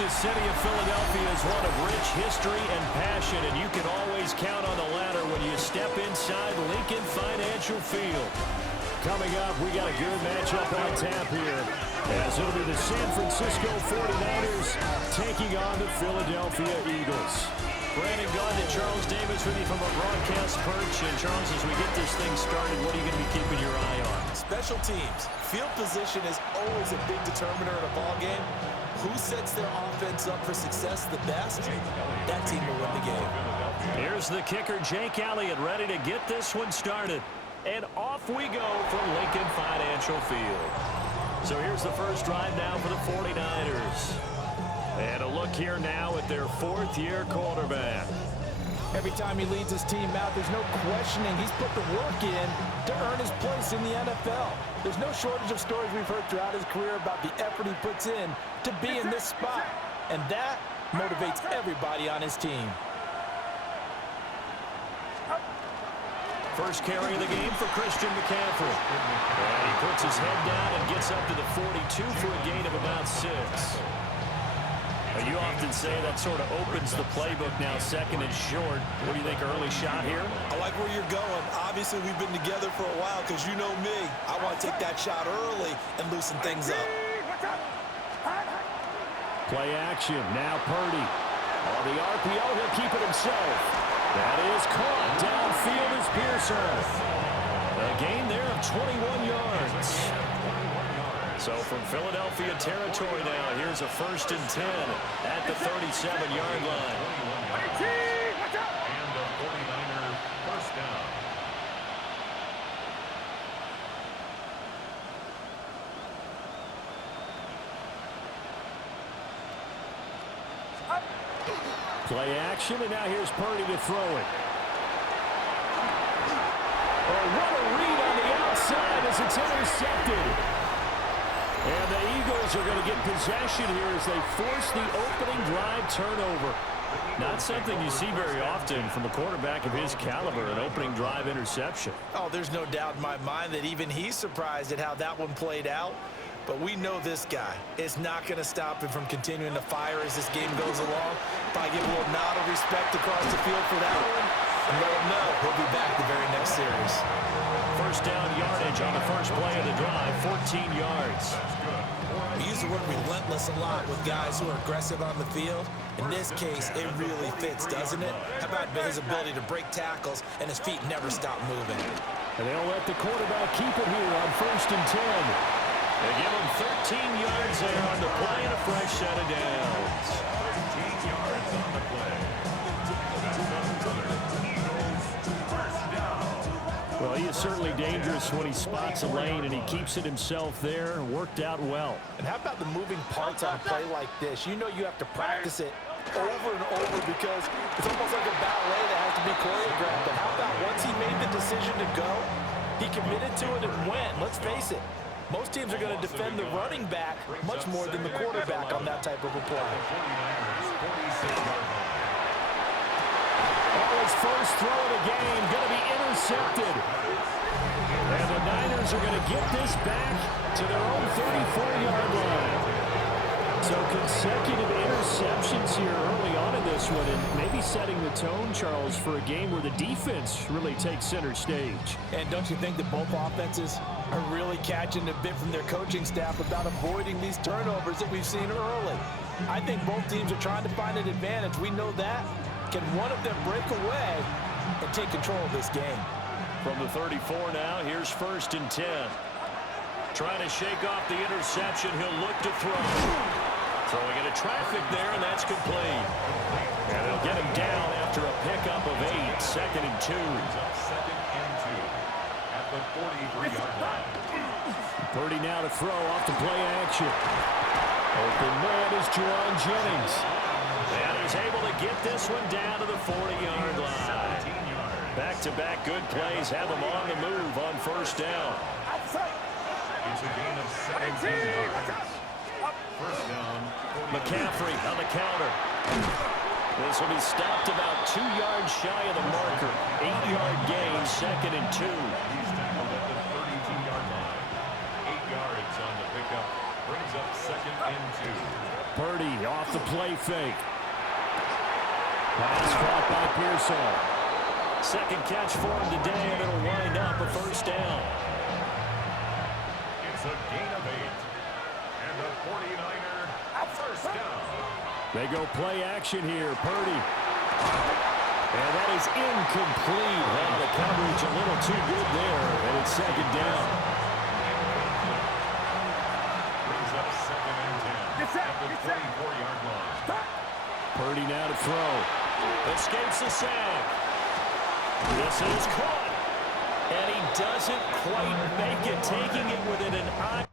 The city of Philadelphia is one of rich history and passion, and you can always count on the latter when you step inside Lincoln Financial Field. Coming up, we got a good matchup on tap here, as it'll be the San Francisco 49ers taking on the Philadelphia Eagles. Brandon Gaudin and Charles Davis with you from our broadcast perch. And Charles, as we get this thing started, what are you going to be keeping your eye on? Special teams. Field position is always a big determiner in a ball game. Who sets their offense up for success the best? That team will win the game. Here's the kicker, Jake Elliott, ready to get this one started. And off we go from Lincoln Financial Field. So here's the first drive now for the 49ers. And a look here now at their fourth-year quarterback. Every time he leads his team out, there's no questioning. He's put the work in to earn his place in the NFL. There's no shortage of stories we've heard throughout his career about the effort he puts in to be in this spot. And that motivates everybody on his team. First carry of the game for Christian McCaffrey. And he puts his head down and gets up to the 42 for a gain of about 6. You often say that sort of opens the playbook now, second and short. What do you think, early shot here? I like where you're going. Obviously, we've been together for a while because you know me. I want to take that shot early and loosen things up. Play action. Now Purdy. On the RPO, he'll keep it himself. That is caught. Downfield is Pearson. A gain there of 21 yards. So from Philadelphia territory now, here's a 1st and 10 at the 37-yard line. And the 49er first down. Play action, and now here's Purdy to throw it. Oh, what a read on the outside as it's intercepted. And the Eagles are going to get possession here as they force the opening drive turnover. Not something you see very often from a quarterback of his caliber, an opening drive interception. Oh, there's no doubt in my mind that even he's surprised at how that one played out. But we know this guy is not going to stop him from continuing to fire as this game goes along. If I give a little nod of respect across the field for that one, and let him know he'll be back the very next series. First down yardage on the first play of the drive, 14 yards. We use the word relentless a lot with guys who are aggressive on the field. In this case, it really fits, doesn't it? How about his ability to break tackles and his feet never stop moving? And they'll let the quarterback keep it here on 1st and 10. They give him 13 yards there on the play and a fresh set of downs. 13 yards on the play. Well, he is certainly dangerous when he spots a lane, and he keeps it himself there. Worked out well. And how about the moving parts on a play like this? You know you have to practice it over and over because it's almost like a ballet that has to be choreographed. But how about once he made the decision to go, he committed to it and went. Let's face it, most teams are going to defend the running back much more than the quarterback on that type of a play. His first throw of the game going to be intercepted. And the Niners are going to get this back to their own 34-yard line. So consecutive interceptions here early on in this one, and maybe setting the tone, Charles, for a game where the defense really takes center stage. And don't you think that both offenses are really catching a bit from their coaching staff about avoiding these turnovers that we've seen early? I think both teams are trying to find an advantage. We know that. Can one of them break away and take control of this game? From the 34 now, here's 1st and 10. Trying to shake off the interception. He'll look to throw. Throwing into traffic there, and that's complete. And they'll get him down after a pickup of 8. 2nd and 2. Second and 2 at the 43-yard line. Purdy now to throw off to play action. Open man is Juwan Jennings. And he's able to get this one down to the 40-yard line. Back-to-back good plays have him on the move on 1st down. It's a gain of 17 yards. First down. McCaffrey on the counter. This will be stopped about 2 yards shy of the marker. 8-yard gain, 2nd and 2. He's tackled at the 32-yard line. 8 yards on the pickup. Brings up 2nd and 2. Purdy off the play fake. Pass caught by Pearsall. Second catch for him today, and it'll wind up a first down. It's a gain of 8. And the 49er, a first down. They go play action here. Purdy. And that is incomplete. Well, the coverage a little too good there, and it's second down. Brings up 2nd and 10 at the 24-yard line. Purdy now to throw. Escapes the sack. This is caught. And he doesn't quite make it, taking it within an eye.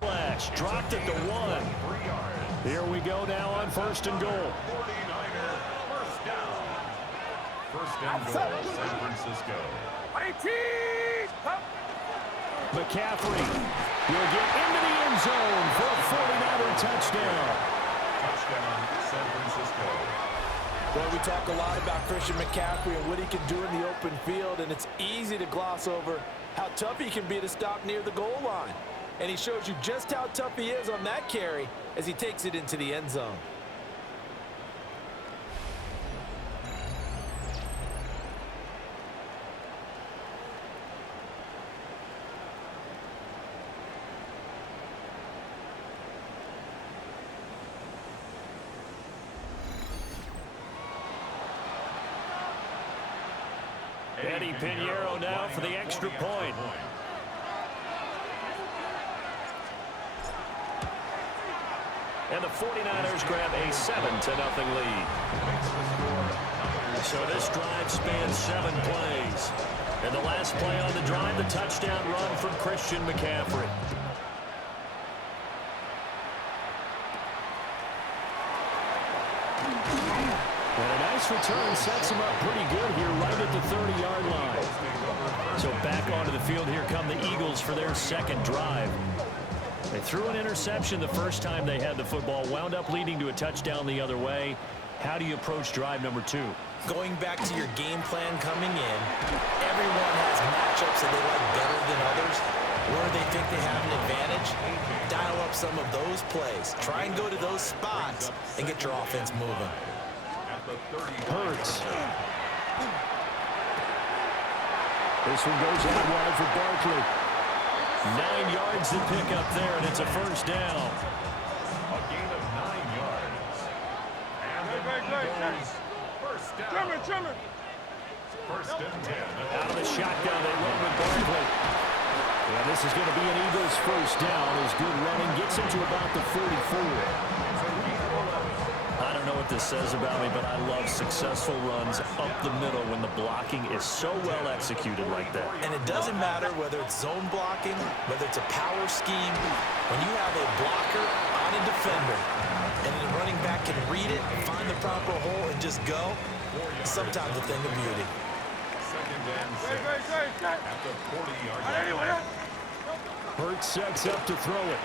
Flash dropped at the 1. Here we go now on 1st and goal. 49er, first down. 1st and goal, San Francisco. McCaffrey will get into the end zone for a 49er touchdown. Touchdown, San Francisco. Well, we talk a lot about Christian McCaffrey and what he can do in the open field, and it's easy to gloss over how tough he can be to stop near the goal line. And he shows you just how tough he is on that carry as he takes it into the end zone. Eddie Pinheiro now for the extra point. And the 49ers grab a 7-0 lead. So this drive spans 7 plays. And the last play on the drive, the touchdown run from Christian McCaffrey. And a nice return sets him up pretty good here right at the 30-yard line. So back onto the field, here come the Eagles for their second drive. They threw an interception the first time they had the football, wound up leading to a touchdown the other way. How do you approach drive number 2? Going back to your game plan coming in, everyone has matchups that they like better than others. Where they think they have an advantage, dial up some of those plays. Try and go to those spots and get your offense moving. Hurts. This one goes out wide for Barkley. 9 yards to pick up there, and it's a first down. A gain of 9 yards. And the Eagles, first down. First and 10. Out of the shotgun, they run with Barkley. Yeah, this is going to be an Eagles first down. His good running gets him to about the 44. I don't know what this says about me, but I love successful runs up the middle when the blocking is so well executed like that. And it doesn't matter whether it's zone blocking, whether it's a power scheme. When you have a blocker on a defender and the running back can read it, find the proper hole, and just go, it's sometimes a thing of beauty. Second and 6 at the 40-yard line. Hurts sets up to throw it.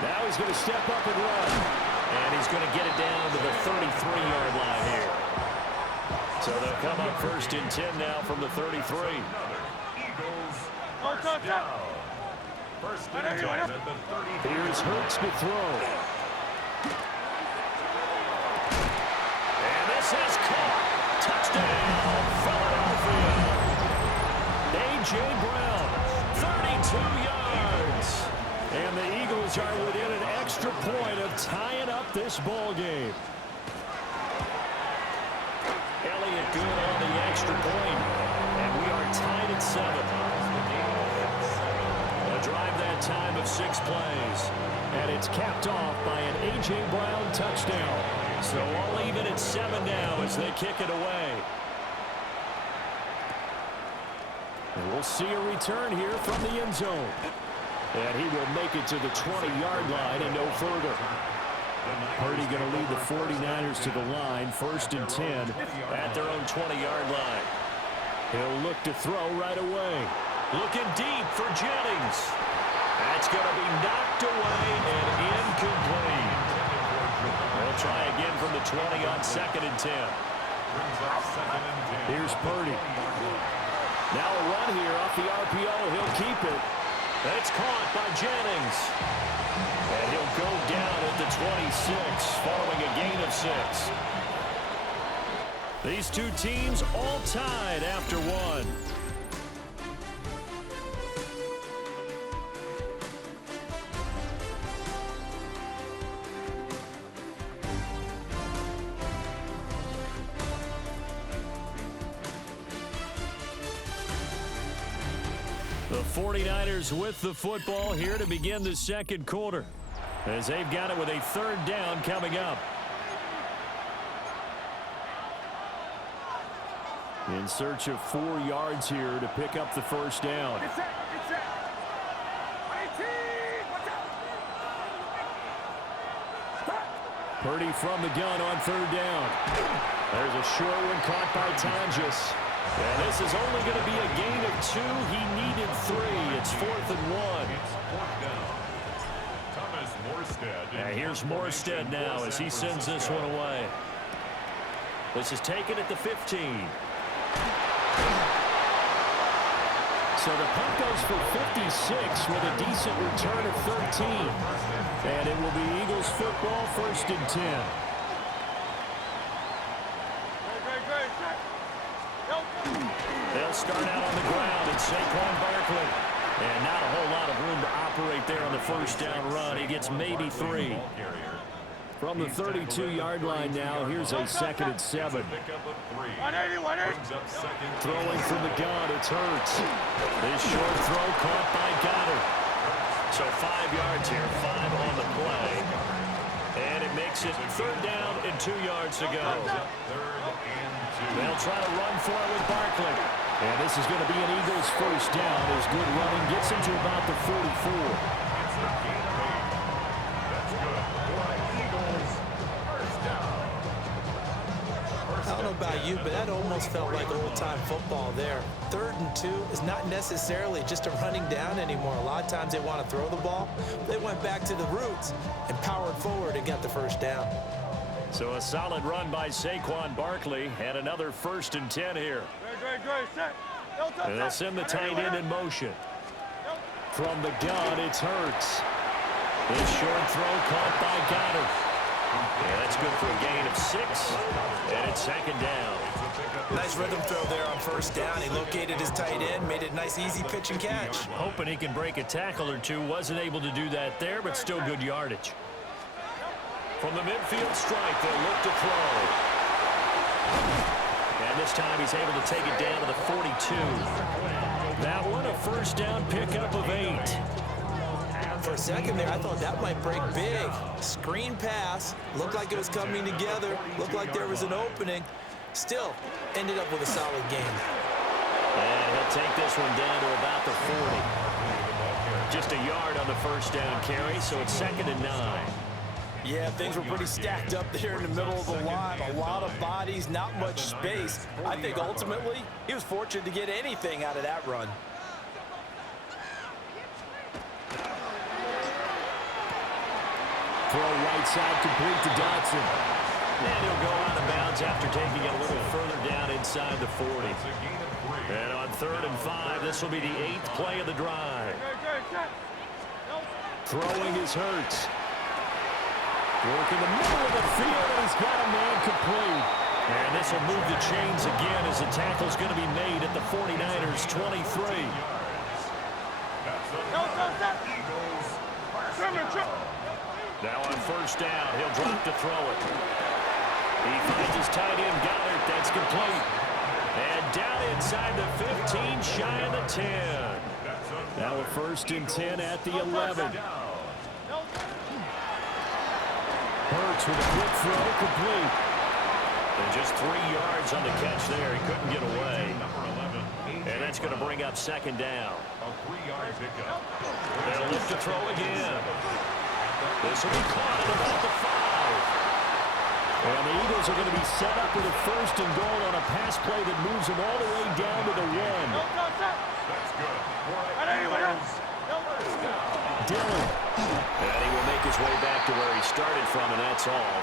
Now he's going to step up and run. And he's going to get it down to the 33-yard line here. So they'll come up first and 10 now from the 33. Eagles, first down. First and 10 at the 33. Here's Hurts to throw. And this is caught. Touchdown, Philadelphia. A.J. Brown, 32 yards. And the Eagles are within an extra point of tying up this ball game. Elliott good on the extra point. And we are tied at 7. A drive that time of 6 plays. And it's capped off by an A.J. Brown touchdown. So all even at 7 now as they kick it away. And we'll see a return here from the end zone. And he will make it to the 20-yard line and no further. Purdy going to lead the 49ers to the line, 1st and 10 at their own 20-yard line. He'll look to throw right away. Looking deep for Jennings. That's going to be knocked away and incomplete. We'll try again from the 20 on 2nd and 10. Here's Purdy. Now a run here off the RPO. He'll keep it. That's caught by Jennings. And he'll go down at the 26 following a gain of 6. These two teams all tied after one. The 49ers with the football here to begin the second quarter, as they've got it with a 3rd down coming up. In search of 4 yards here to pick up the 1st down. Purdy from the gun on 3rd down. There's a short one caught by Tonjes. And this is only going to be a gain of 2. He needed 3. It's 4th and 1. And here's Morstead now as he sends this one away. This is taken at the 15. So the punt goes for 56 with a decent return of 13. And it will be Eagles football, 1st and 10. They'll start out on the ground at Saquon Barkley. And not a whole lot of room to operate there on the 1st down run. He gets maybe 3. From the 32-yard line now, here's a 2nd and 7. Throwing from the gun, it's Hurts. This short throw caught by Goddard. So 5 yards here, 5 on the play. And it makes it 3rd down and 2 yards to go. They'll try to run for it with Barkley. And this is going to be an Eagles 1st down as good running gets him to about the 44. I don't know about you, but that almost felt like old-time football there. 3rd and 2 is not necessarily just a running down anymore. A lot of times they want to throw the ball. They went back to the roots and powered forward and got the 1st down. So a solid run by Saquon Barkley and another 1st and 10 here. And they'll send the tight end in motion. From the gun, it's Hurts. This short throw caught by Goddard. Yeah, that's good for a gain of 6. And it's 2nd down. Nice rhythm throw there on 1st down. He located his tight end, made it a nice, easy pitch and catch. Hoping he can break a tackle or two. Wasn't able to do that there, but still good yardage. From the midfield stripe, they'll look to throw. And this time he's able to take it down to the 42. That one, a 1st down pickup of 8. For a second there, I thought that might break big. Screen pass. Looked like it was coming together. Looked like there was an opening. Still, ended up with a solid game. And he'll take this one down to about the 40. Just a yard on the 1st down carry, so it's 2nd and 9. Yeah, things were pretty stacked up there in the middle of the line. A lot of bodies, not much space. I think ultimately he was fortunate to get anything out of that run. Throw right side complete to Dotson. And he'll go out of bounds after taking it a little further down inside the 40. And on 3rd and 5, this will be the 8th play of the drive. Throwing is Hurts. Work in the middle of the field, and he's got a man complete. And this will move the chains again as the tackle's going to be made at the 49ers' 23. Now on 1st down, he'll drop to throw it. He finds his tight end, Goddard. That's complete. And down inside the 15, shy of the 10. Now a 1st and 10 at the 11. Hurts with a quick throw, complete. And just 3 yards on the catch there. He couldn't get away. And that's going to bring up second down. A 3-yard pickup. They'll look to throw again. This will be caught at about the 5. And the Eagles are going to be set up with a first and goal on a pass play that moves them all the way down to the 1. That's good. Dillon. And he will make his way back to where he started from, and that's all,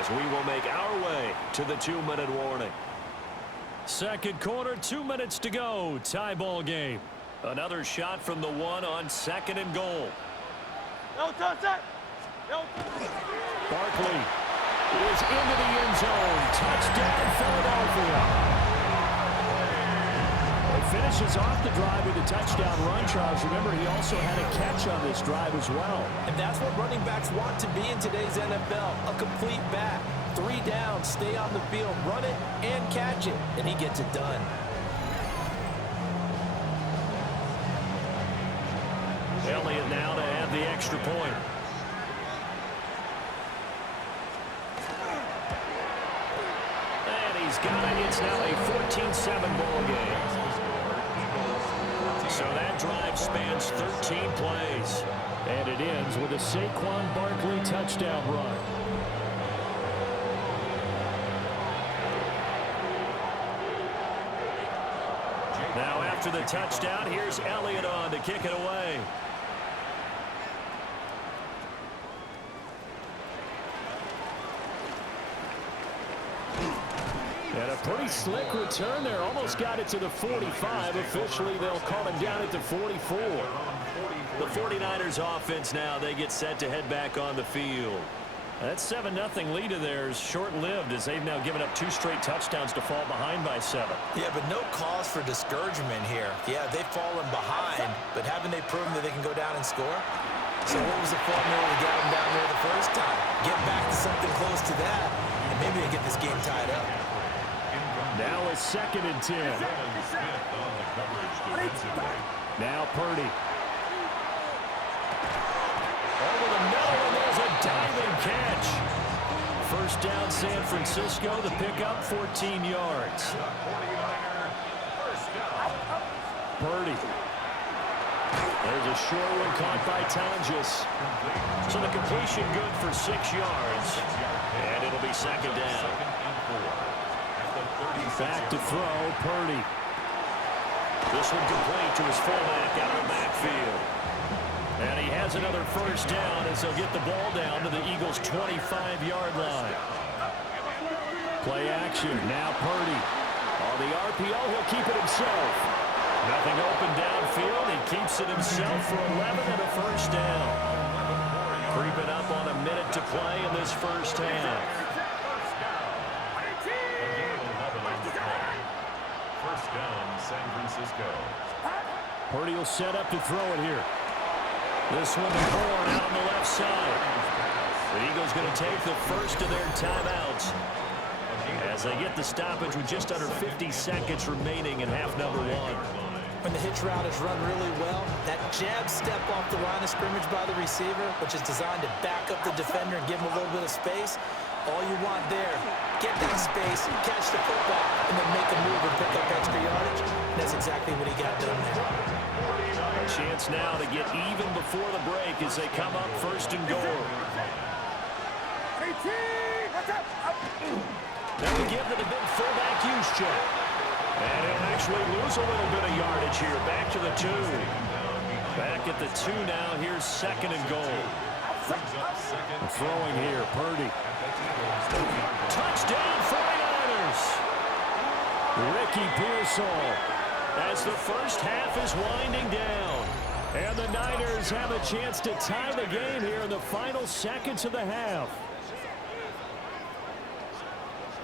as we will make our way to the 2-minute warning. Second quarter, 2 minutes to go. Tie ball game. Another shot from the 1 on second and goal. Barkley is into the end zone. Touchdown, Philadelphia. He finishes off the drive with a touchdown run, Charles. Remember, he also had a catch on this drive as well. And that's what running backs want to be in today's NFL, a complete back. 3 downs, stay on the field, run it, and catch it, and he gets it done. Elliott now to add the extra point. And he's got it. It's now a 14-7 ball game. So that drive spans 13 plays. And it ends with a Saquon Barkley touchdown run. Now after the touchdown, here's Elliott on to kick it away. And a pretty slick return there. Almost got it to the 45. Officially, they'll call him down at the 44. The 49ers offense now, they get set to head back on the field. That 7-0 lead of theirs short-lived as they've now given up 2 straight touchdowns to fall behind by 7. Yeah, but no cause for discouragement here. Yeah, they've fallen behind, but haven't they proven that they can go down and score? So what was the formula to get them down there the first time? Get back to something close to that, and maybe they get this game tied up. Now a 2nd and 10. Now Purdy. Over the middle, and there's a diving catch. First down, San Francisco. The pickup, 14 yards. Purdy. There's a short one caught by Tonjes. So the completion good for 6 yards. And it'll be second down. Back to throw, Purdy. This one complete to his fullback out of the backfield. And he has another first down as they'll get the ball down to the Eagles' 25-yard line. Play action. Now Purdy. On the RPO, he'll keep it himself. Nothing open downfield. He keeps it himself for 11 and a first down. Creeping up on a minute to play in this first half. First down, San Francisco. Purdy will set up to throw it here. This one to Bourne out on the left side. The Eagles going to take the first of their timeouts as they get the stoppage with just under 50 seconds remaining in half number 1. When the hitch route is run really well, that jab step off the line of scrimmage by the receiver, which is designed to back up the defender and give him a little bit of space, all you want there, get that space, catch the football, and then make a move and pick up extra yardage. And that's exactly what he got done there. A chance now to get even before the break as they come up first and goal. Now we give to the big fullback use check. And he'll actually lose a little bit of yardage here. Back to the 2. Back at the 2 now. Here's second and goal. Throwing here, Purdy. Touchdown 49ers. Ricky Pearsall. As the first half is winding down. And the Niners have a chance to tie the game here in the final seconds of the half.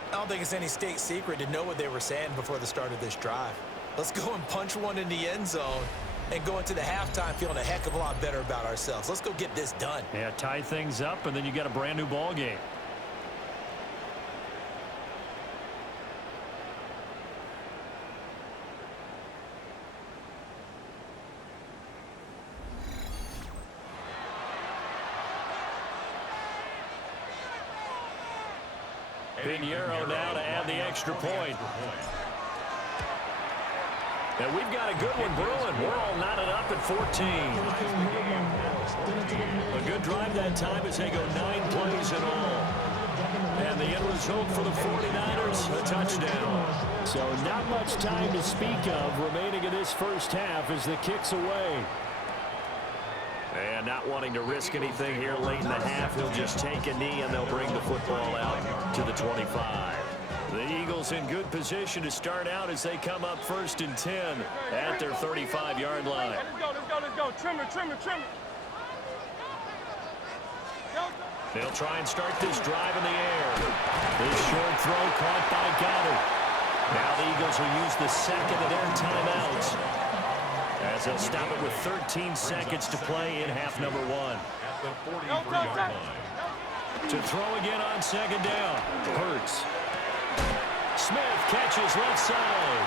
I don't think it's any state secret to know what they were saying before the start of this drive. Let's go and punch one in the end zone and go into the halftime feeling a heck of a lot better about ourselves. Let's go get this done. Yeah, tie things up, and then you got a brand new ball game. Pinheiro now to add the extra point. And we've got a good one brewing. We're all knotted up at 14. A good drive that time as they go 9 plays in all. And the end result for the 49ers, a touchdown. So not much time to speak of remaining in this first half as the kick's away. And not wanting to risk anything here late in the half, he'll just take a knee and they'll bring the football out to the 25. The Eagles in good position to start out as they come up 1st and 10 at their 35-yard line. Let's go. Trim it. They'll try and start this drive in the air. This short throw caught by Goddard. Now the Eagles will use the second of their timeouts as they'll stop it with 13 seconds to play in half number 1. At the 43-yard line. To throw again on 2nd down. Hurts. Smith catches left side.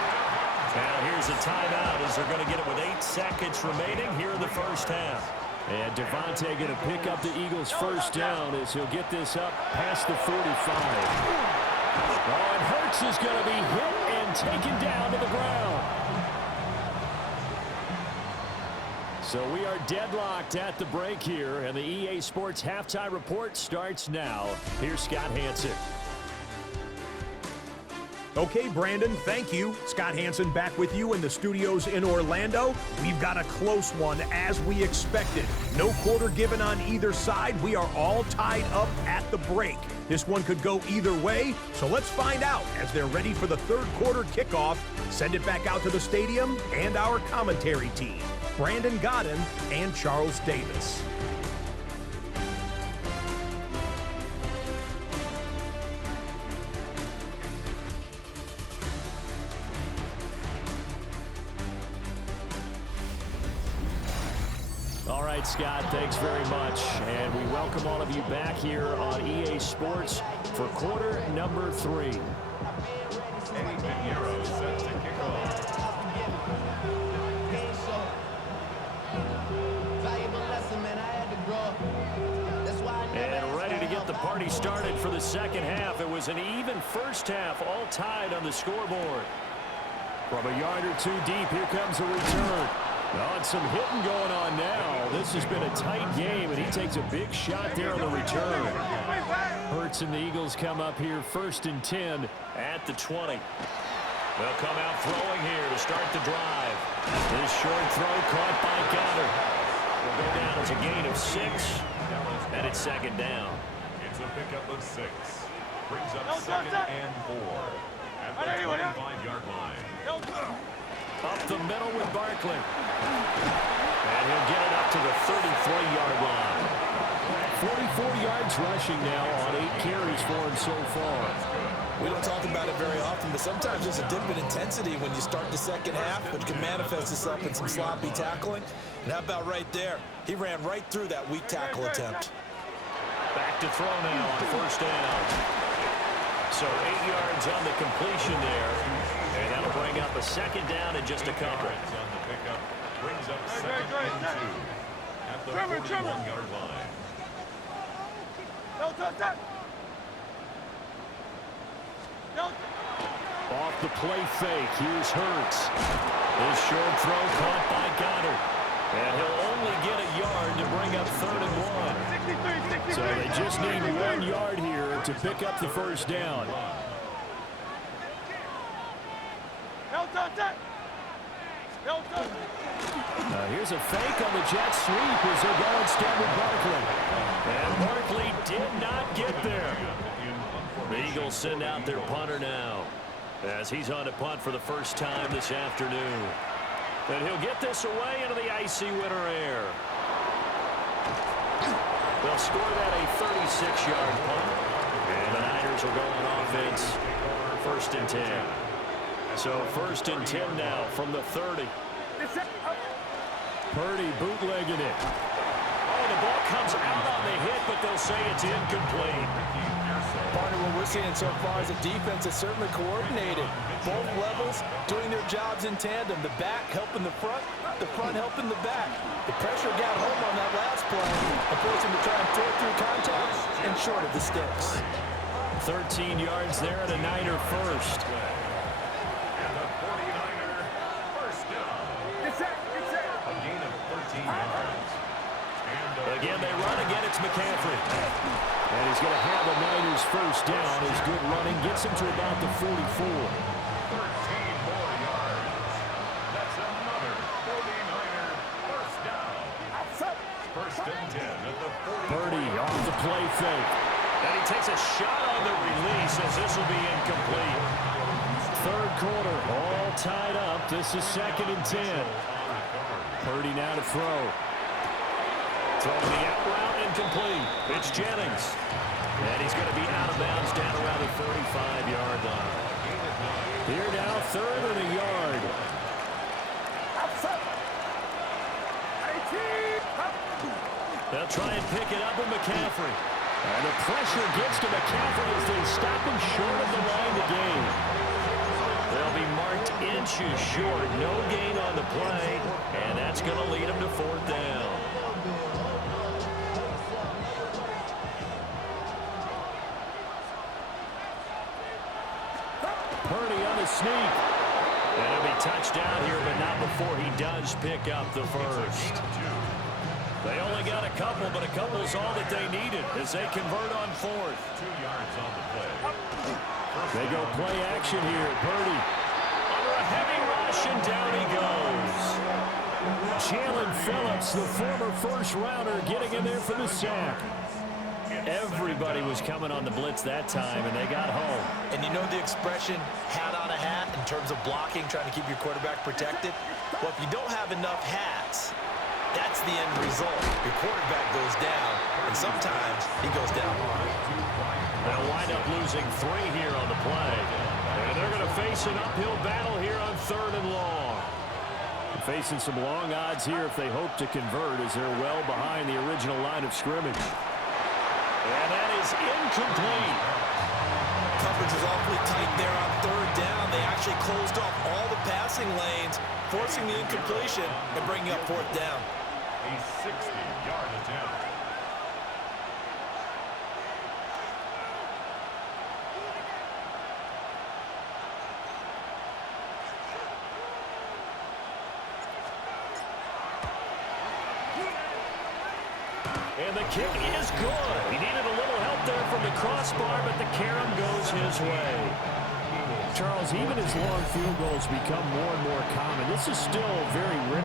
Now here's a timeout as they're going to get it with 8 seconds remaining here in the first half. And Devontae going to pick up the Eagles' first down as he'll get this up past the 45. Oh, and Hurts is going to be hit and taken down to the ground. So we are deadlocked at the break here, and the EA Sports Halftime Report starts now. Here's Scott Hansen. Okay, Brandon, thank you. Scott Hansen back with you in the studios in Orlando. We've got a close one, as we expected. No quarter given on either side. We are all tied up at the break. This one could go either way, so let's find out as they're ready for the third quarter kickoff. Send it back out to the stadium and our commentary team, Brandon Godden and Charles Davis. All right, Scott, thanks very much. And we welcome all of you back here on EA Sports for quarter number 3. Eddie Pinheiro set to kick off. And ready to get the party started for the second half. It was an even first half, all tied on the scoreboard. From a yard or two deep, here comes a return. Oh, and some hitting going on now. This has been a tight game, and he takes a big shot there on the return. Hurts and the Eagles come up here 1st and 10 at the 20. They'll come out throwing here to start the drive. This short throw caught by Goddard. Will go down as a gain of 6, and it's 2nd down. It's a pickup of 6. Brings up 2nd and 4 at the 25-yard line. Up the middle with Barkley. And he'll get it up to the 33-yard line. 44 yards rushing now on 8 carries for him so far. We don't talk about it very often, but sometimes there's a dip in intensity when you start the second half, which can manifest itself in some sloppy tackling. And how about right there? He ran right through that weak tackle attempt. Back to throw now on 1st down. So 8 yards on the completion there. And that'll bring up a 2nd down and just a couple. On the pickup, brings up 2nd and 2 at the 41-yard line. Off the play fake, here's Hurts. This short throw caught by Goddard. And he'll only get a yard to bring up 3rd and 1. So they just need 1 yard here to pick up the first down. Here's a fake on the jet sweep as they're going instead with Barkley. And Barkley did not get there. The Eagles send out their punter now as he's on to punt for the first time this afternoon. And he'll get this away into the icy winter air. They'll score that a 36-yard punt. And the Niners will go on offense 1st and 10. So 1st and 10 now from the 30. Purdy bootlegging it. Oh, the ball comes out on the hit, but they'll say it's incomplete. Partner, what we're seeing so far is a defense that's certainly coordinated. Both levels doing their jobs in tandem. The back helping the front helping the back. The pressure got home on that last play and forced him to try and tear through contact and short of the sticks. 13 yards there and a Niner first. And the 49er first Again, they run. Again, it's McCaffrey. And he's going to have a Niners first down. His good running gets him to about the 44. 13 more yards. That's another 49er first down. First and 10 at the 40. Purdy off the play fake. And he takes a shot on the release as this will be incomplete. Third quarter, all tied up. This is 2nd and 10. Purdy now to throw. Throwing the out route incomplete. It's Jennings. And he's going to be out of bounds down around the 35-yard line. Here now, 3rd and a yard. They'll try and pick it up with McCaffrey. And the pressure gets to McCaffrey as they stop him short of the line to gain. They'll be marked inches short. No gain on the play. And that's going to lead them to 4th down. Purdy on the sneak. And it'll be touchdown here, but not before he does pick up the first. They only got a couple, but a couple's all that they needed as they convert on 4th. 2 yards on the play. They go play action here. Purdy. Under a heavy rush, and down he goes. Jalen Phillips, the former first-rounder, getting in there for the sack. Everybody was coming on the blitz that time, and they got home. And you know the expression, hat on a hat, in terms of blocking, trying to keep your quarterback protected? Well, if you don't have enough hats, that's the end result. Your quarterback goes down, and sometimes he goes down hard. They'll wind up losing 3 here on the play. And they're going to face an uphill battle here on 3rd and long. Facing some long odds here if they hope to convert as they're well behind the original line of scrimmage. And that is incomplete. Coverage is awfully tight there on 3rd down. They actually closed off all the passing lanes, forcing the incompletion and bringing up 4th down. A 60-yard attempt. And the kick is good. He needed a little help there from the crossbar, but the carom goes his way. Charles, even as long field goals become more and more common, this is still very rare.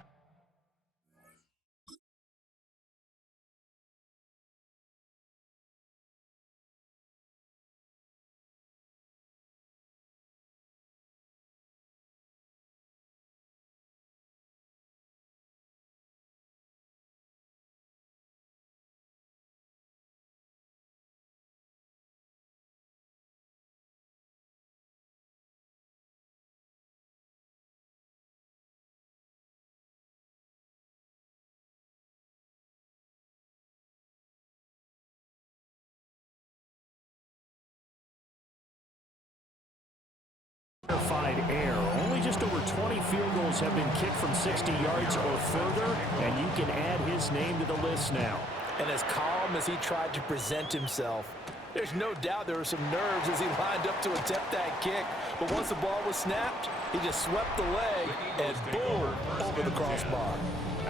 Air. Only just over 20 field goals have been kicked from 60 yards or further, and you can add his name to the list now. And as calm as he tried to present himself, there's no doubt there were some nerves as he lined up to attempt that kick. But once the ball was snapped, he just swept the leg and boom, over the crossbar.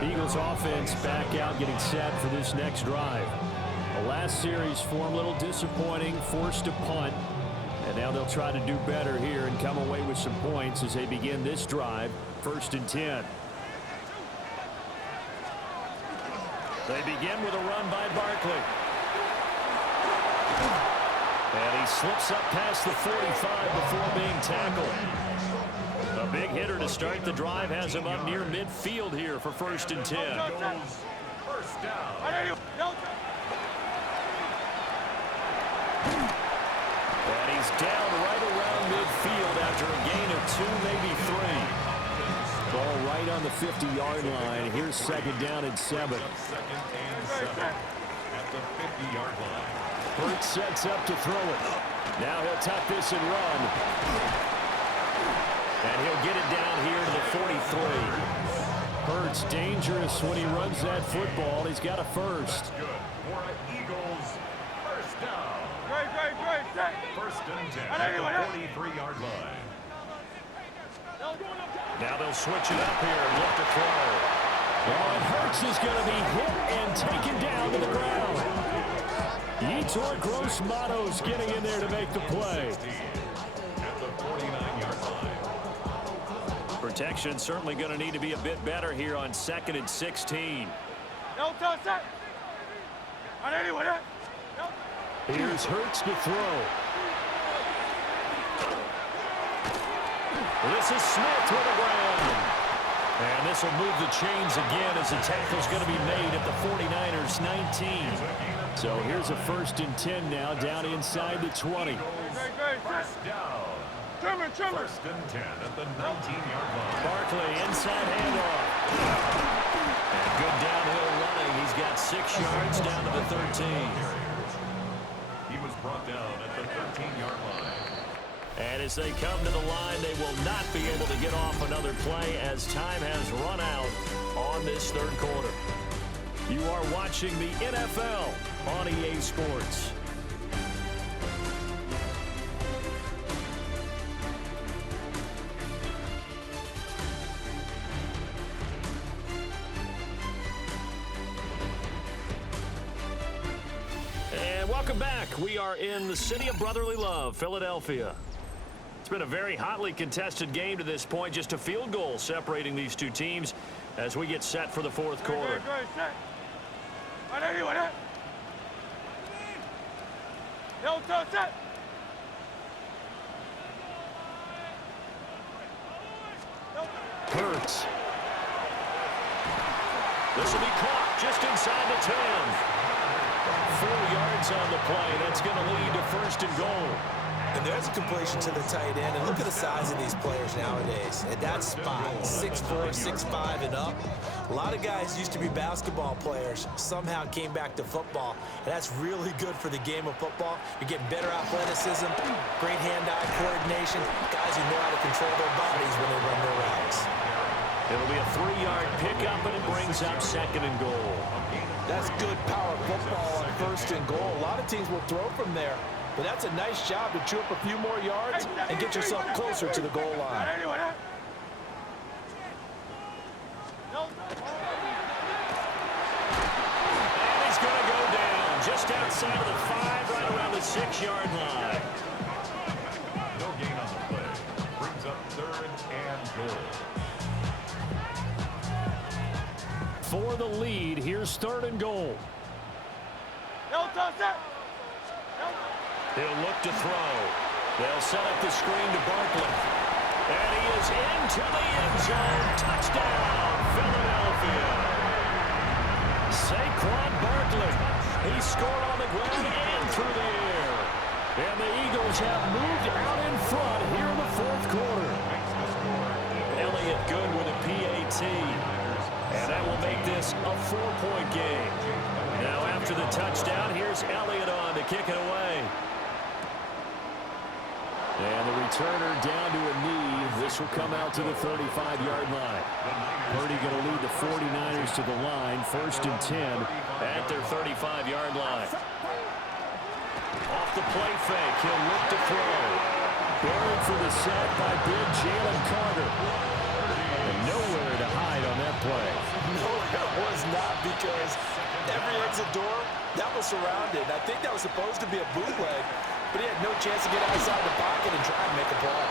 Eagles offense back out getting set for this next drive. The last series form a little disappointing, forced to punt. And now they'll try to do better here and come away with some points as they begin this drive, 1st and 10. They begin with a run by Barkley. And he slips up past the 45 before being tackled. A big hitter to start the drive has him up near midfield here for 1st and 10. First down. And he's down right around midfield after a gain of 2, maybe 3. Ball right on the 50-yard line. Here's 2nd down and 7. 2nd and 7 at the 50-yard line. Hurts sets up to throw it. Now he'll tuck this and run. And he'll get it down here to the 43. Hurts dangerous when he runs that football. He's got a first. Good for an Eagles first down. Great. 1st and 10 at the 43-yard line. Now they'll switch it up here and look to throw. Oh, and Hurts is going to be hit and taken down to the ground. Yetur Gross-Matos getting in there to make the play. At the 49-yard line. Protection certainly going to need to be a bit better here on 2nd and 16. Here's Hurts to throw. This is Smith with a ground. And this will move the chains again as the tackle's going to be made at the 49ers 19. So here's a 1st and 10 now, down inside the 20. First down. First and 10 at the 19-yard line. Barkley inside handoff. And good downhill running. He's got 6 yards down to the 13. He was brought down at the 13-yard line. And as they come to the line, they will not be able to get off another play as time has run out on this 3rd quarter. You are watching the NFL on EA Sports. And welcome back. We are in the city of brotherly love, Philadelphia. It's been a very hotly contested game to this point. Just a field goal separating these two teams as we get set for the 4th quarter. Hurts. This will be caught just inside the 10. 4 yards on the play. That's going to lead to 1st and goal. And there's a completion to the tight end. And look at the size of these players nowadays. At that spot, 6'4", 6'5", and up. A lot of guys used to be basketball players, somehow came back to football. And that's really good for the game of football. You're getting better athleticism, great hand-eye coordination, guys who know how to control their bodies when they run their routes. It'll be a 3-yard pickup, and it brings up 2nd and goal. That's good power football on 1st and goal. A lot of teams will throw from there. But that's a nice job to chew up a few more yards and get yourself closer to the goal line. And he's going to go down just outside of the 5, right around the 6-yard line. No gain on the play. Brings up 3rd and goal. For the lead, here's 3rd and goal. He'll look to throw. They'll set up the screen to Barkley. And he is into the end zone. Touchdown, Philadelphia. Saquon Barkley. He scored on the ground and through the air. And the Eagles have moved out in front here in the 4th quarter. Elliott good with a PAT. And that will make this a 4-point game. Now after the touchdown, here's Elliott on to kick it away. And the returner down to a knee. This will come out to the 35-yard line. Purdy going to lead the 49ers to the line. 1st and 10 at their 35-yard line. Off the play fake, he'll look to throw. Buried for the sack by big Jalen Carter. And nowhere to hide on that play. No, that was not, because every exit door, that was surrounded. I think that was supposed to be a bootleg, but he had no chance to get outside the pocket and try and make a play.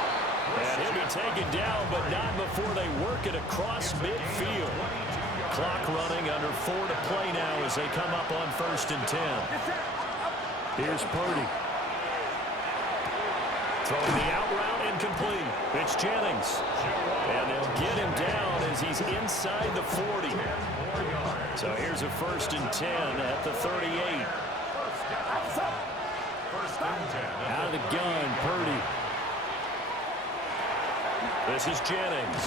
And he'll be taken down, but not before they work it across midfield. Clock running, under 4 to play now as they come up on 1st and 10. Here's Purdy. Throwing the out route incomplete. It's Jennings. And they'll get him down as he's inside the 40. So here's a 1st and 10 at the 38. Out of the gun, Purdy. This is Jennings.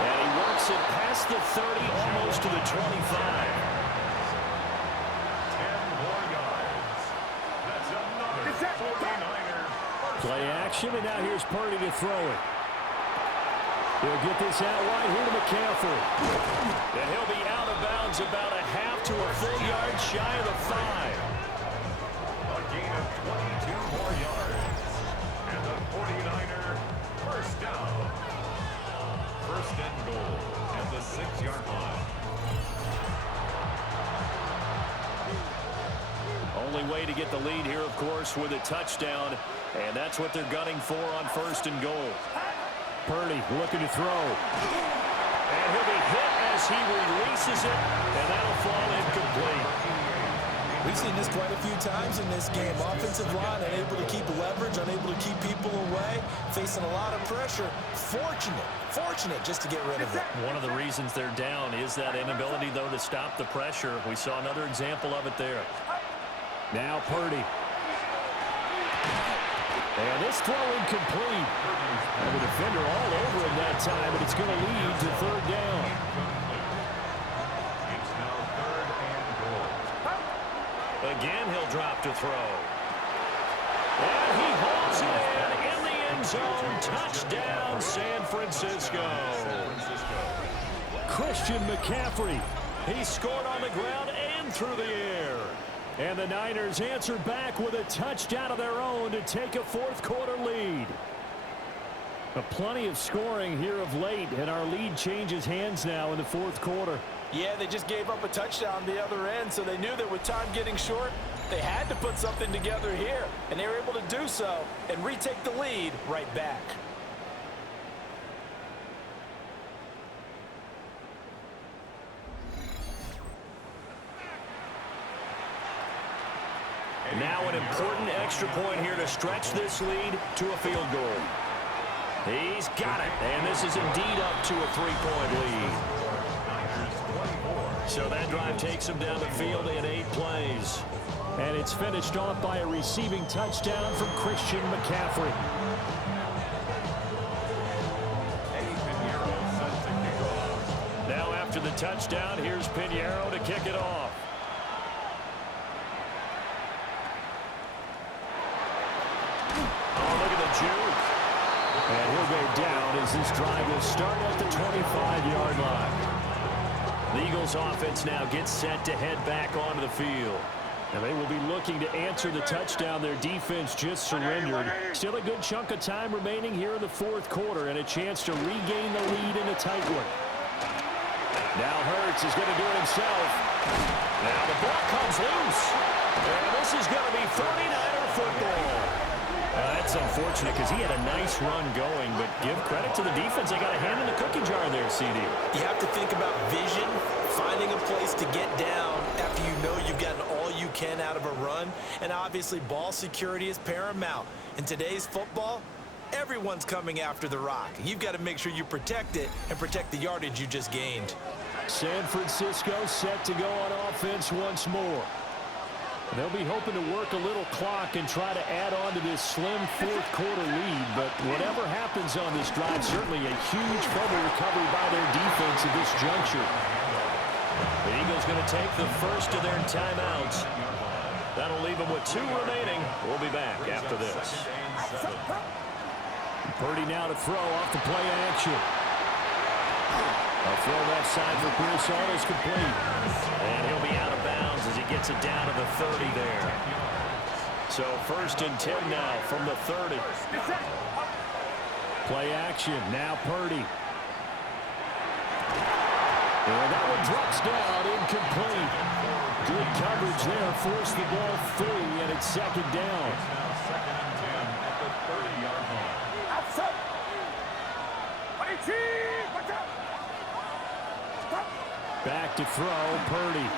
And he works it past the 30, almost to the 25. 10 more yards. That's another 49er. Play action, and now here's Purdy to throw it. He'll get this out wide here to McCaffrey. And he'll be out of bounds about a half to a full yard shy of the 5. A gain of 22 more yards. And the 49er first down. 1st and goal at the 6-yard line. way to get the lead here, of course, with a touchdown. And that's what they're gunning for on 1st and goal. Purdy looking to throw. And he'll be hit as he releases it, and that'll fall incomplete. We've seen this quite a few times in this game. Offensive line unable to keep leverage, unable to keep people away, facing a lot of pressure. Fortunate just to get rid of it. One of the reasons they're down is that inability, though, to stop the pressure. We saw another example of it there. Now Purdy. And this throw incomplete. And the defender all over him that time, and it's going to lead to 3rd down. It's now 3rd and goal. Again, he'll drop to throw. And he holds it in the end zone. Touchdown, San Francisco. Christian McCaffrey. He scored on the ground and through the air. And the Niners answer back with a touchdown of their own to take a 4th quarter lead. Plenty of scoring here of late, and our lead changes hands now in the 4th quarter. Yeah, they just gave up a touchdown the other end, so they knew that with time getting short, they had to put something together here, and they were able to do so and retake the lead right back. Now an important extra point here to stretch this lead to a field goal. He's got it, and this is indeed up to a 3-point lead. So that drive takes him down the field in 8 plays. And it's finished off by a receiving touchdown from Christian McCaffrey. Now after the touchdown, here's Pinheiro to kick it off. Oh, look at the juke. And he'll go down as this drive will start at the 25-yard line. The Eagles offense now gets set to head back onto the field. And they will be looking to answer the touchdown their defense just surrendered. Still a good chunk of time remaining here in the 4th quarter and a chance to regain the lead in a tight one. Now Hurts is going to do it himself. Now the ball comes loose. And this is going to be 49er football. That's unfortunate because he had a nice run going, but give credit to the defense. They got a hand in the cookie jar there, CD. You have to think about vision, finding a place to get down after you know you've gotten all you can out of a run, and obviously ball security is paramount. In today's football, everyone's coming after the rock. You've got to make sure you protect it and protect the yardage you just gained. San Francisco set to go on offense once more. They'll be hoping to work a little clock and try to add on to this slim 4th quarter lead, but whatever happens on this drive, certainly a huge fumble recovery by their defense at this juncture. The Eagles going to take the first of their timeouts. That'll leave them with 2 remaining. We'll be back after this. Purdy now to throw off the play action. A throw left side for Pearson is complete. And he'll be out of bounds as he gets it down to the 30 there. So 1st and 10 now from the 30. Play action. Now Purdy. And that one drops down, incomplete. Good coverage there, forced the ball free, and it's 2nd down. Now 2nd and 10 at the 30-yard line. Back to throw, Purdy.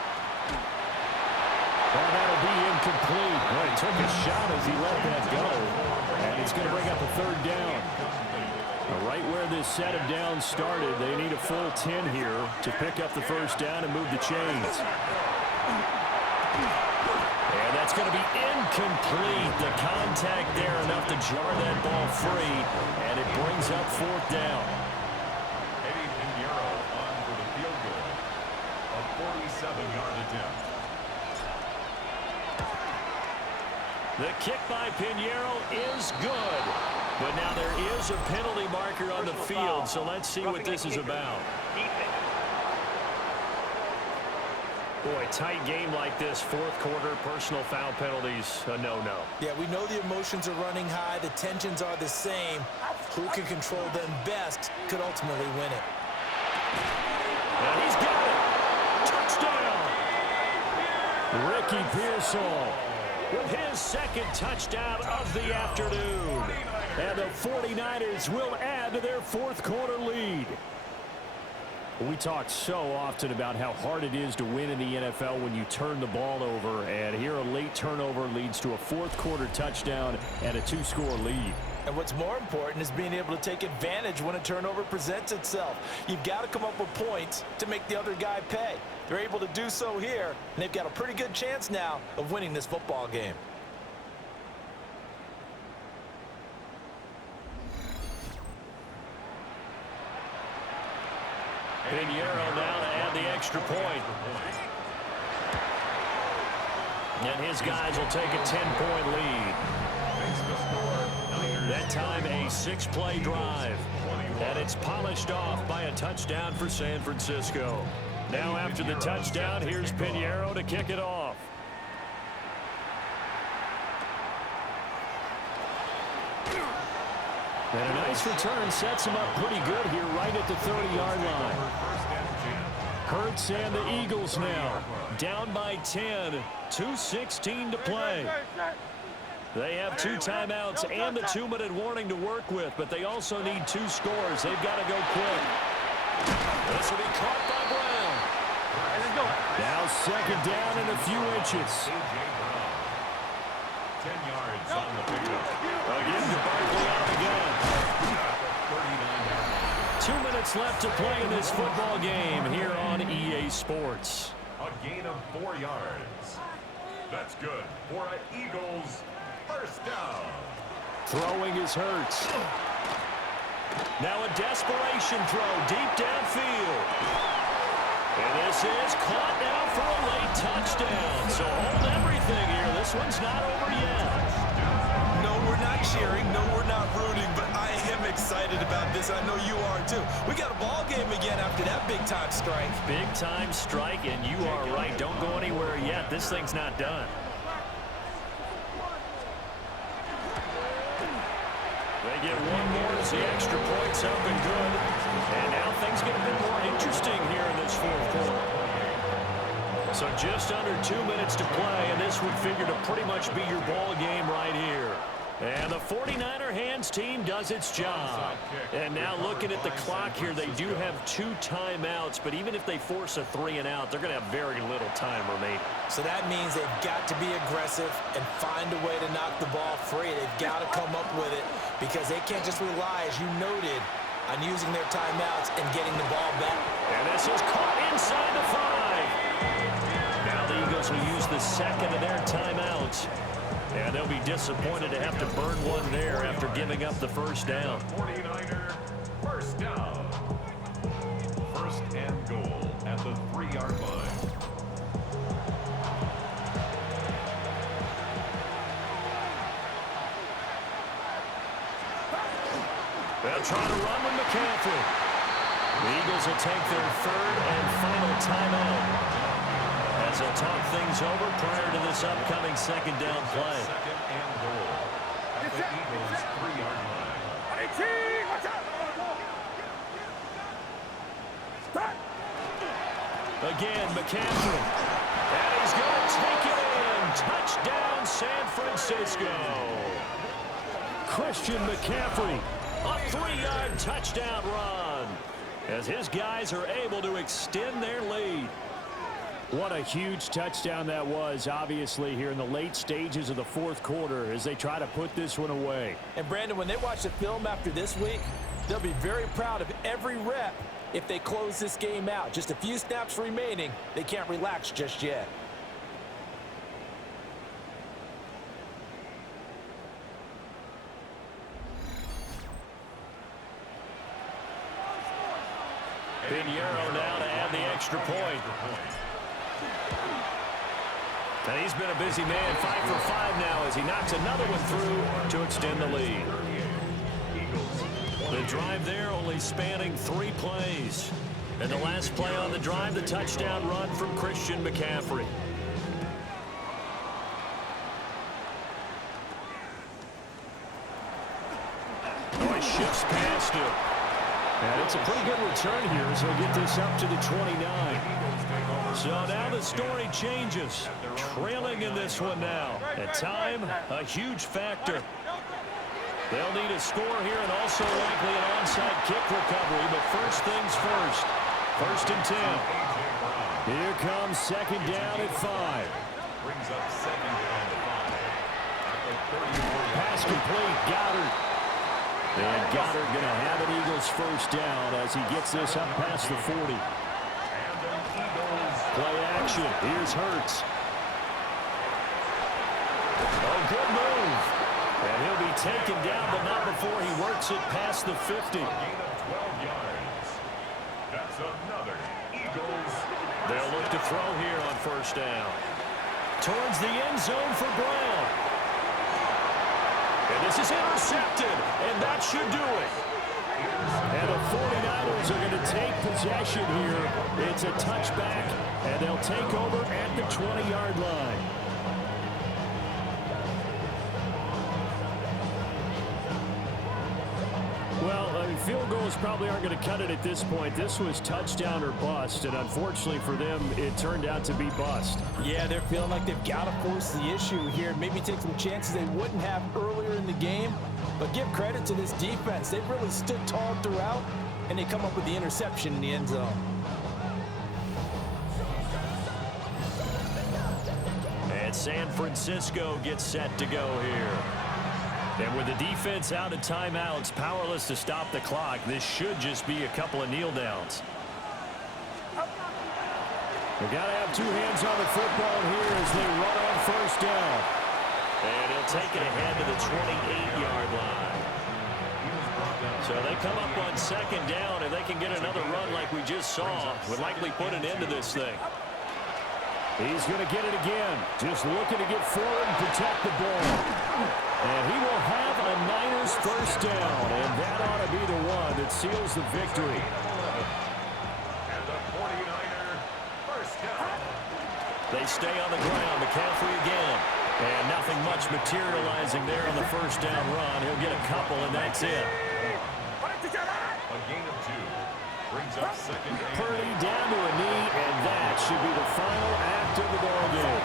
Well, that'll be incomplete. Well, he took a shot as he let that go. And it's going to bring up a 3rd down. Right where this set of downs started, they need a full 10 here to pick up the 1st down and move the chains. And that's going to be incomplete. The contact there enough to jar that ball free, and it brings up 4th down. Eddie Pinheiro on for the field goal. A 47-yard attempt. The kick by Pinheiro is good. But now there is a penalty marker on the field, so let's see what this is about. Boy, tight game like this, 4th quarter, personal foul penalties, a no-no. Yeah, we know the emotions are running high, the tensions are the same. Who can control them best could ultimately win it. And he's got it! Touchdown! Ricky Pearsall. with his second touchdown of the afternoon. And the 49ers will add to their fourth quarter lead. We talk so often about how hard it is to win in the NFL when you turn the ball over, and here a late turnover leads to a fourth quarter touchdown and a 2-score lead. And what's more important is being able to take advantage when a turnover presents itself. You've got to come up with points to make the other guy pay. They're able to do so here, and they've got a pretty good chance now of winning this football game. Pinheiro now to add the extra point. And his guys will take a 10-point lead. That time a 6-play drive. And it's polished off by a touchdown for San Francisco. Now after the touchdown, here's Pinheiro to kick it off. And a nice return sets him up pretty good here right at the 30-yard line. Hurts and the Eagles now down by 10, 2:16 to play. They have 2 timeouts and the 2-minute warning to work with, but they also need 2 scores. They've got to go quick. This will be caught by Brown. Now second down and a few inches. 10 yards on the pickup. Again to Barkley out again. 2 minutes left to play in this football game here on EA Sports. A gain of 4 yards. That's good for an Eagles first down. Throwing is Hurts. Now a desperation throw deep downfield. And this is caught now for a late touchdown. So hold everything here. This one's not over yet. No, we're not cheering. No, we're not rooting, but I am excited about this. I know you are too. We got a ball game again after that big-time strike. Big-time strike, and you are right. Don't go anywhere yet. This thing's not done. They get one more as the extra point's up and good. And now things get a bit more interesting here in this fourth quarter. So just under 2 minutes to play, and this would figure to pretty much be your ball game right here. And the 49er hands team does its job. And now looking at the clock here, they do have 2 timeouts, but even if they force a 3 and out, they're going to have very little time remaining. So that means they've got to be aggressive and find a way to knock the ball free. They've got to come up with it because they can't just rely, as you noted, on using their timeouts and getting the ball back. And this is caught inside the 5. Now the Eagles will use the second of their timeouts. And they'll be disappointed to have to burn one there after giving up the first down. 49er first down. First and goal at the 3-yard line. They'll try to run with McCaffrey. The Eagles will take their third and final timeout as they'll talk things over prior to this upcoming second down play. Second and goal at the Eagles 3-yard line. Again, McCaffrey. And he's going to take it in. Touchdown, San Francisco. Christian McCaffrey, a 3-yard touchdown run as his guys are able to extend their lead. What a huge touchdown that was, obviously, here in the late stages of the fourth quarter as they try to put this one away. And, Brandon, when they watch the film after this week, they'll be very proud of every rep if they close this game out. Just a few snaps remaining. They can't relax just yet. Pinheiro now to add the extra point. And he's been a busy man, 5 for 5 now as he knocks another one through to extend the lead. The drive there only spanning 3 plays. And the last play on the drive, the touchdown run from Christian McCaffrey. Oh, he shifts past him. And it's a pretty good return here as he'll get this up to the 29. So now the story changes. Trailing in this one now. At time, a huge factor. They'll need a score here and also likely an onside kick recovery. But first things first. 1st and 10. Here comes 2nd down at 5. Brings up 2nd down to 5. Pass complete. Goddard. And Goddard going to have an Eagles 1st down as he gets this up past the 40. Play action. Here's Hurts. Oh, good move. And he'll be taken down, but not before he works it past the 50. Gain of 12 yards. That's another Eagles. They'll look to throw here on 1st down. Towards the end zone for Brown. And this is intercepted, and that should do it. And the 49ers are going to take possession here. It's a touchback, and they'll take over at the 20-yard line. Well, field goals probably aren't going to cut it at this point. This was touchdown or bust, and unfortunately for them, it turned out to be bust. Yeah, they're feeling like they've got to force the issue here. Maybe take some chances they wouldn't have earlier in the game. But give credit to this defense. They've really stood tall throughout, and they come up with the interception in the end zone. And San Francisco gets set to go here. And with the defense out of timeouts, powerless to stop the clock, this should just be a couple of kneel downs. They've got to have two hands on the football here as they run on 1st down. And he'll take it ahead to the 28-yard line. So they come up on 2nd down, and they can get another run like we just saw. Would likely put an end to this thing. He's going to get it again. Just looking to get forward and protect the ball. And he will have a Niners 1st down, and that ought to be the one that seals the victory. And the 49er 1st down. They stay on the ground. McCaffrey again. And nothing much materializing there on the 1st down run. He'll get a couple, and that's it. A gain of 2. Brings up 2nd and Purdy down to a knee, and that should be the final act of the ballgame.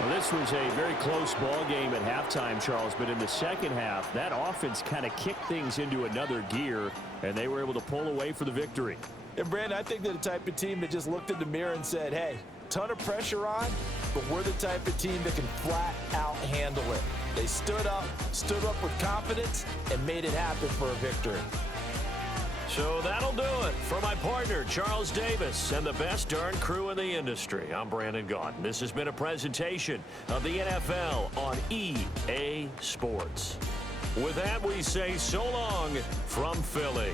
Well, this was a very close ball game at halftime, Charles, but in the second half, that offense kind of kicked things into another gear, and they were able to pull away for the victory. And, Brandon, I think they're the type of team that just looked in the mirror and said, hey, ton of pressure on, but we're the type of team that can flat out handle it. They stood up with confidence, and made it happen for a victory. So that'll do it. For my partner, Charles Davis, and the best darn crew in the industry, I'm Brandon Gaudin. This has been a presentation of the NFL on EA Sports. With that, we say so long from Philly.